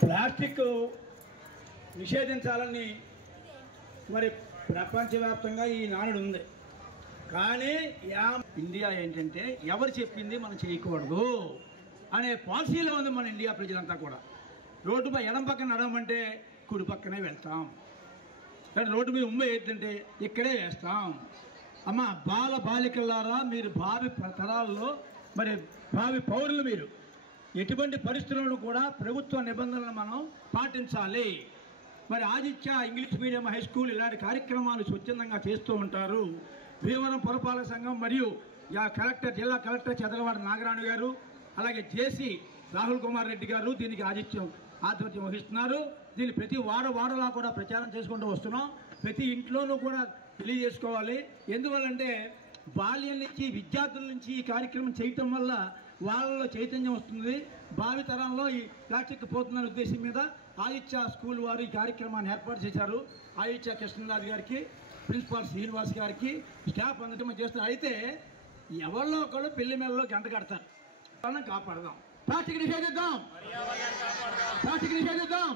Plastic నిషేధించాలని మరి ప్రపంచవ్యాప్తంగా ఈ నానుడు ఉంది. కానీ ఇండియా ఏంటంటే ఎవరు చెప్పింది మనం చేయకూడదు అనే పాలసీలో ఉంది మన ఇండియా ప్రజలంతా కూడా. రోడ్డుపై ఎడం పక్కన నడవమంటే కుడి పక్కనే వెళ్తాం, కానీ రోడ్డు మీద ఉమ్మ ఏంటంటే ఇక్కడే వేస్తాం. అమ్మ బాలికలారా, మీరు భావి తరాల్లో మరి భావి పౌరులు, మీరు ఎటువంటి పరిస్థితులను కూడా ప్రభుత్వ నిబంధనలను మనం పాటించాలి. మరి Aditya English medium high school ఇలాంటి కార్యక్రమాలు స్వచ్ఛందంగా చేస్తూ ఉంటారు. భీమవరం పురపాలక సంఘం మరియు జిల్లా కలెక్టర్ చదలవాడ నాగరాణు గారు, అలాగే జేసీ రాహుల్ కుమార్ రెడ్డి గారు దీనికి ఆధిపత్యం వహిస్తున్నారు. దీన్ని ప్రతి వారలా కూడా ప్రచారం చేసుకుంటూ వస్తున్నాం. ప్రతి ఇంట్లోనూ కూడా తెలియజేసుకోవాలి. ఎందువల్లంటే బాల్యం నుంచి విద్యార్థుల నుంచి ఈ కార్యక్రమం చేయటం వల్ల వాళ్ళలో చైతన్యం వస్తుంది. భావితరంలో ఈ ప్లాస్టిక్ పోతున్న ఉద్దేశం మీద ఆదిత్య స్కూల్ వారు ఈ కార్యక్రమాన్ని ఏర్పాటు చేశారు. ఆదిత్య కృష్ణరాజు గారికి, ప్రిన్సిపాల్ శ్రీనివాస్ గారికి, స్టాఫ్ అందరికీ చేస్తారు. అయితే ఎవరిలో ఒకళ్ళు పెళ్లి మేళలో గంట కడతారు. కాపాడదాం, ప్లాస్టిక్ నిషేధిద్దాం, ప్లాస్టిక్ నిషేధిద్దాం,